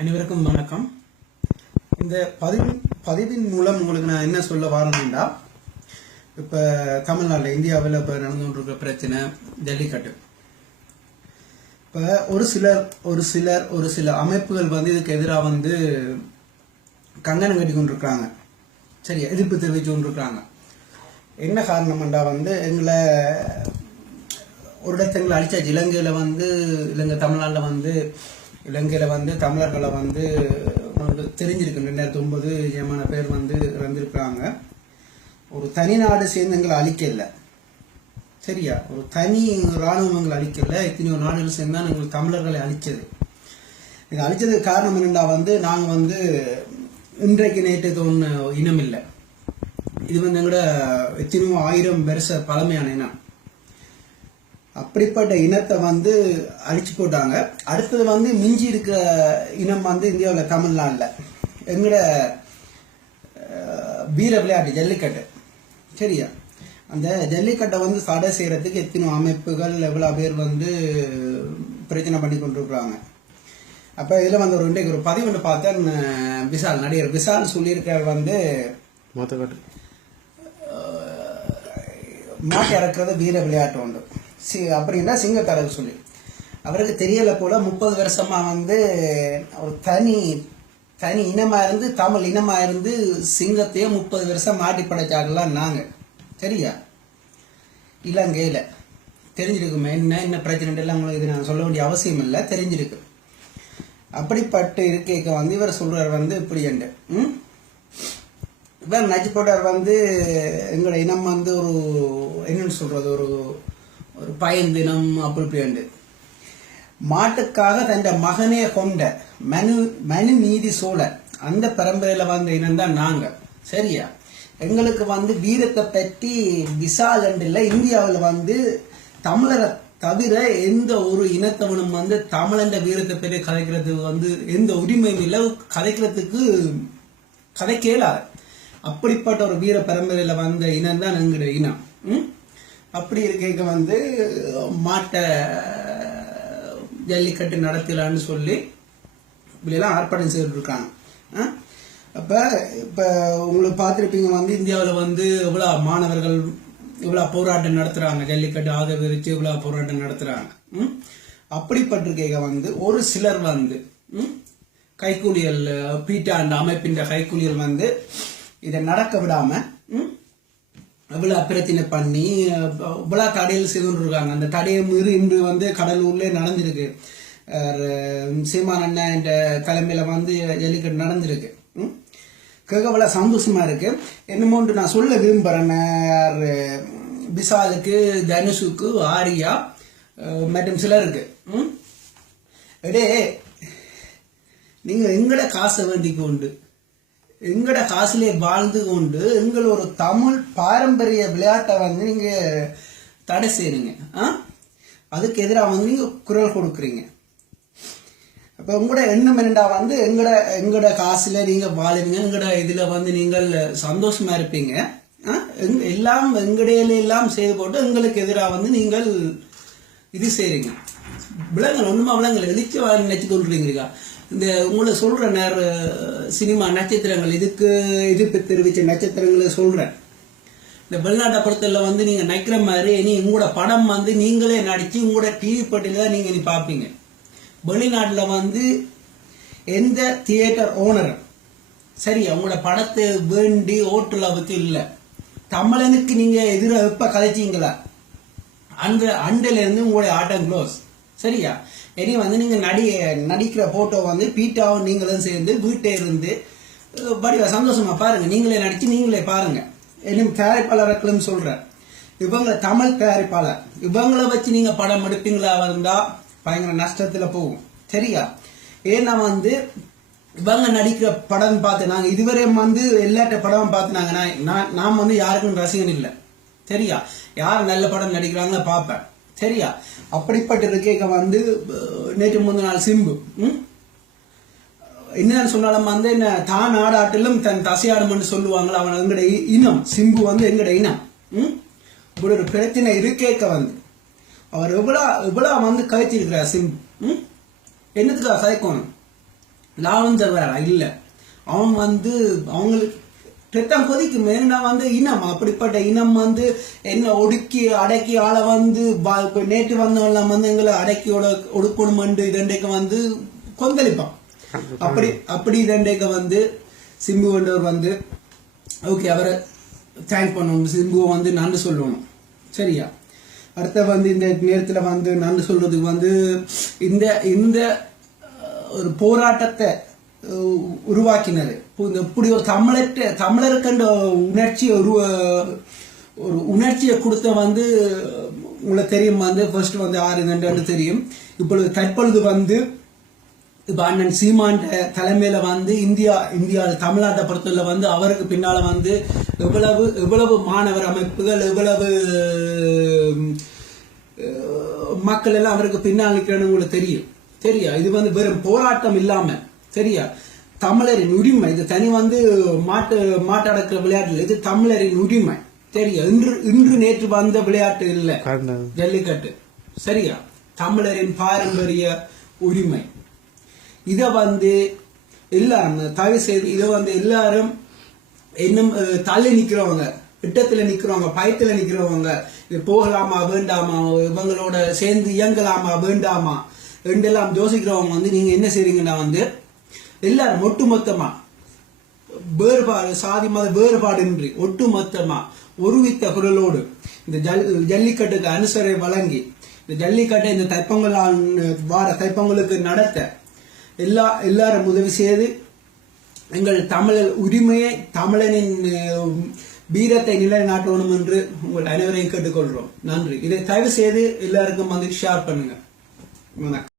அனைவருக்கும் வணக்கம். இந்த பதிவின் பதிவின் மூலம் உங்களுக்கு நான் என்ன சொல்ல வரணும்னா இப்போ தமிழ்நாட்டில் இந்தியாவில் இப்போ நடந்து கொண்டிருக்கிற பிரச்சனை ஜல்லிக்கட்டு. இப்போ ஒரு சிலர் ஒரு சிலர் ஒரு சில அமைப்புகள் வந்து இதுக்கு எதிராக வந்து கங்கணம் கட்டி கொண்டிருக்கிறாங்க. சரி எதிர்ப்பு தெரிவித்து கொண்டிருக்கிறாங்க. என்ன காரணம்டா வந்து எங்களை ஒரு இடத்துல எங்களை அடிச்சாச்சு. இலங்கையில் வந்து இலங்கை தமிழ்நாட்டில் வந்து இலங்கையில் வந்து தமிழர்களை வந்து உங்களுக்கு தெரிஞ்சிருக்கு ரெண்டாயிரத்தி ஒன்பது ஏமான பேர் வந்து இறந்திருக்கிறாங்க. ஒரு தனி நாடு சேர்ந்து எங்களை அழிக்கலை. சரியா? ஒரு தனி இராணுவம் எங்களை அழிக்கல. எத்தனையோ நாடுகள் சேர்ந்து தான் எங்களுக்கு தமிழர்களை அழிச்சது. இது அழிச்சதுக்கு காரணம் என்னென்னா வந்து நாங்கள் வந்து இன்றைக்கு நேற்று தோணுன இனம் இல்லை இது வந்து எங்களோட எத்தனையோ ஆயிரம் வருஷ பழமையான இனம். அப்படிப்பட்ட இனத்தை வந்து அழிச்சு போட்டாங்க. அடுத்தது வந்து மிஞ்சி இருக்கிற இனம் வந்து இந்தியாவில் தமிழ்நாட்டில். எங்களோட வீர விளையாட்டு ஜல்லிக்கட்டு. சரியா? அந்த ஜல்லிக்கட்டை வந்து தடை செய்யறதுக்கு எத்தனை அமைப்புகள் எவ்வளோ பேர் வந்து பிரச்சனை பண்ணி கொண்டிருக்கிறாங்க. அப்போ இதில் வந்து ஒரு இன்றைக்கு ஒரு பதிவு ஒன்று பார்த்தேன் விஷால் நடிகர் விஷால் சொல்லியிருக்கார் வந்து மாத்தக்காட்டு மாட்டு இறக்குறது வீர விளையாட்டு உண்டு சி அப்படின்னா சிங்கத்தரகு சொல்லி. அவருக்கு தெரியலை போல முப்பது வருஷமாக வந்து ஒரு தனி தனி இனமாக இருந்து தமிழ் இனமாக இருந்து சிங்கத்தையே முப்பது வருஷம் மாட்டி படைச்சாங்களாம் நாங்கள் சரியா? இலங்கையில். தெரிஞ்சிருக்குமே. என்ன என்ன பிரச்சனை எல்லாம் உங்களுக்கு இது நான் சொல்ல வேண்டிய அவசியம் இல்லை. தெரிஞ்சிருக்கு. அப்படிப்பட்டு இருக்கைக்கு வந்து இவர் சொல்கிறார் வந்து இப்படி என்று. ம்? இவர் நஜிப்போட்டார் வந்து எங்களோட இனம் வந்து ஒரு என்னன்னு சொல்கிறது ஒரு ஒரு பயந்தினம் அப்படி இப்படி மாட்டுக்காக தன் மகனே கொண்ட மனு மனு நீதி சோழர் அந்த பரம்பரையில வந்த இனம் தான் நாங்க. சரியா? எங்களுக்கு வந்து வீரத்தை பற்றி விசால் இல்லை இந்தியாவில் வந்து தமிழரை தவிர எந்த ஒரு இனத்தவனும் வந்து தமிழண்ட வீரத்தை பற்றி கதைக்கிறதுக்கு வந்து எந்த உரிமையும் இல்லை கதைக்கிறதுக்கு கதை கேளாது அப்படிப்பட்ட ஒரு வீர பரம்பரையில் வந்த இனம் தான் எங்களுடைய இனம். ம்? அப்படி இருக்க வந்து மாட்டை ஜல்லிக்கட்டு நடத்தலான்னு சொல்லி இப்படிலாம் ஆர்ப்பாட்டம் செய்துட்டு இருக்காங்க இப்போ அப்ப உங்களுக்கு பார்த்துருப்பீங்க வந்து இந்தியாவில் வந்து எவ்வளோ மாணவர்கள் இவ்வளோ போராட்டம் நடத்துகிறாங்க ஜல்லிக்கட்டு ஆதரவிச்சு இவ்வளோ போராட்டம் நடத்துகிறாங்க அப்படிப்பட்டிருக்க வந்து ஒரு சிலர் வந்து கைக்கூலியல் பீட்டா அந்த அமைப்பின் கைக்கூலியல் வந்து இதை நடக்க விடாமல் இவ்வளோ பிரச்சனை பண்ணி இவ்வளோ தடையில் செய்துன்னு இருக்காங்க அந்த தடையை மீறி இன்று வந்து கடலூர்லேயே நடந்திருக்கு. சீமான் அண்ணா என்ற தலைமையில் வந்து ஜல்லிக்கட்டு நடந்திருக்கு. ம்? கேட்க இவ்வளோ சந்தோஷமா இருக்கு. நான் சொல்ல விரும்புகிறேன் விசாலுக்கு தனுஷுக்கு ஆரியா மற்றும் சிலருக்கு ம்? எடே நீங்கள் எங்களை காசை வேண்டிக்கு உண்டு. எங்கட காசுலே வாழ்ந்து கொண்டு எங்கள் ஒரு தமிழ் பாரம்பரிய விளையாட்டை வந்து நீங்க தடை செய்யறீங்க ஆ? அதுக்கு எதிராக வந்து நீங்க குரல் கொடுக்குறீங்க. அப்ப உங்களோட எண்ணம் என்னடா வந்து எங்கட எங்கட காசுல நீங்க வாழுவீங்க எங்கட இதுல வந்து நீங்கள் சந்தோஷமா இருப்பீங்க எல்லாம் எங்கடையில எல்லாம் செய்து போட்டு எங்களுக்கு எதிராக வந்து நீங்கள் இது செய்யறீங்க விலங்குகள் ஒண்ணுமா விலங்குகள்? எழுச்சி வாழ நினைச்சு கொண்டுறீங்களா இந்த உங்களை சொல்கிற நேர சினிமா நட்சத்திரங்கள் இதுக்கு எதிர்ப்பு தெரிவித்த நட்சத்திரங்களை சொல்கிறேன் இந்த வெளிநாட்டை படத்தில் வந்து நீங்கள் நடிக்கிற மாதிரி இனி உங்களோட படம் வந்து நீங்களே நடிச்சு உங்களோட டிவி பட்டியல தான் நீங்கள் இனி பார்ப்பீங்க. வெளிநாட்டில் வந்து எந்த தியேட்டர் ஓனர் சரி அவங்களோட படத்தை வேண்டி ஓட்டுல பற்றி இல்லை. தமிழனுக்கு நீங்கள் எதிராக எப்போ கதைச்சிங்களா அந்த அண்டில உங்களுடைய ஆட்டம் க்ளோஸ் சரியா? இனி வந்து நீங்கள் நடி நடிக்கிற ஃபோட்டோ வந்து பீட்டாவும் நீங்களும் சேர்ந்து வீட்டே இருந்து அஹ், சந்தோஷமாக பாருங்கள் நீங்களே நடித்து நீங்களே பாருங்கள் இன்னும் தயாரிப்பாளர்களும் சொல்கிறேன் இவங்க தமிழ் தயாரிப்பாளர். இவங்களை வச்சு நீங்கள் படம் எடுப்பீங்களா இருந்தால் பயங்கர நஷ்டத்தில் போகும். சரியா? ஏன்னா வந்து இவங்க நடிக்கிற படம் பார்த்து நாங்கள் இதுவரை வந்து எல்லாட்ட படம் பார்த்துனாங்க நான் நான் நான் வந்து யாருக்கும் ரசிகன் இல்லை. சரியா? யார் நல்ல படம் நடிக்கிறாங்களோ பார்ப்பேன். சரியா அப்படிப்பட்ட இருக்கைக்கு வந்து நேற்று முந்தின நாள் சிம்பு ம்? என்ன சொன்னாலும் வந்து என்ன தான் ஆடாட்டிலும் தன் தசையாடும்னு சொல்லுவாங்களா அவன் எங்கட இனம் சிம்பு வந்து எங்கட இனம் ம்? இப்படி ஒரு பிரச்சனை இருக்கேக்க வந்து அவர் எவ்வளோ எவ்வளோ வந்து கழிச்சிருக்கிறார் சிம்பு ம்? என்னத்துக்காக கதைக்கணும் லாபம் தருவாரா இல்லை அவன் வந்து அவங்களுக்கு ரத்தம் கொதிக்கும். ஏன்னா வந்து இனம் அப்படிப்பட்ட இனம் வந்து என்ன ஒடுக்கி அடக்கி ஆளை வந்து நேற்று வந்தவெல்லாம் வந்து எங்களை அடக்கி ஒடு- ஒடுக்கணும் இதண்டைக்கு வந்து கொந்தளிப்பான். அப்படி அப்படி இதண்டைக்கு வந்து சிம்பு என்றவர் வந்து ஓகே அவரை தேங்க் பண்ணணும் சிம்புவை வந்து நன்றி சொல்லணும். சரியா? அடுத்த வந்து இந்த நேரத்துல வந்து நன்றி சொல்றதுக்கு வந்து இந்த இந்த ஒரு போராட்டத்தை உருவாக்கினது. இப்போ இப்படி ஒரு தமிழற்ற தமிழருக்கென்ற உணர்ச்சியை உருவ ஒரு உணர்ச்சியை கொடுத்த வந்து உங்களுக்கு தெரியும் வந்து ஃபர்ஸ்ட் வந்து ஆறு ரெண்டு தெரியும். இப்பொழுது தற்பொழுது வந்து இப்ப அண்ணன் சீமாண்ட தலைமையில வந்து இந்தியா இந்தியா தமிழ்நாட்டை பொறுத்தவரை வந்து அவருக்கு பின்னால வந்து எவ்வளவு எவ்வளவு மாணவர் அமைப்புகள் எவ்வளவு மக்கள் எல்லாம் அவருக்கு பின்னால் நிற்கிறன்னு உங்களுக்கு தெரியும். தெரியும் இது வந்து வெறும் போராட்டம் இல்லாமல் சரியா தமிழரின் உரிமை. இது தனி வந்து மாட்டு மாட்டடக்கிற விளையாட்டு. இது தமிழரின் உரிமை. சரியா இன்று இன்று நேற்று வந்த விளையாட்டு இல்லை. ஜல்லிக்கட்டு. சரியா? தமிழரின் பாரம்பரிய உரிமை. இத வந்து எல்லாரும் தயவு செய்து இதை வந்து எல்லாரும் இன்னும் தள்ளி நிக்கிறவங்க திட்டத்துல நிக்கிறவங்க பயத்துல நிக்கிறவங்க இது போகலாமா வேண்டாமா இவங்களோட சேர்ந்து இயங்கலாமா வேண்டாமா ரெண்டெல்லாம் யோசிக்கிறவங்க வந்து நீங்க என்ன செய்றீங்கன்னா வந்து எல்லாரும் ஒட்டுமொத்தமா. வேறுபாடு சாதி மத வேறுபாடின்றி ஒட்டுமொத்தமா ஒருவித்த குரலோடு இந்த ஜல் ஜல்லிக்கட்டுக்கு அனுசரை வழங்கி இந்த ஜல்லிக்கட்டை இந்த தைப்பங்களால் வார தைப்பங்களுக்கு நடத்த எல்லா எல்லாரும் உதவி செய்து எங்கள் தமிழர் உரிமையை தமிழனின் வீரத்தை நிலைநாட்டணும் என்று உங்கள் அனைவரையும் கேட்டுக்கொள்கிறோம். நன்றி. இதை தயவு செய்து எல்லாருக்கும் வந்து ஷேர் பண்ணுங்க. வணக்கம்.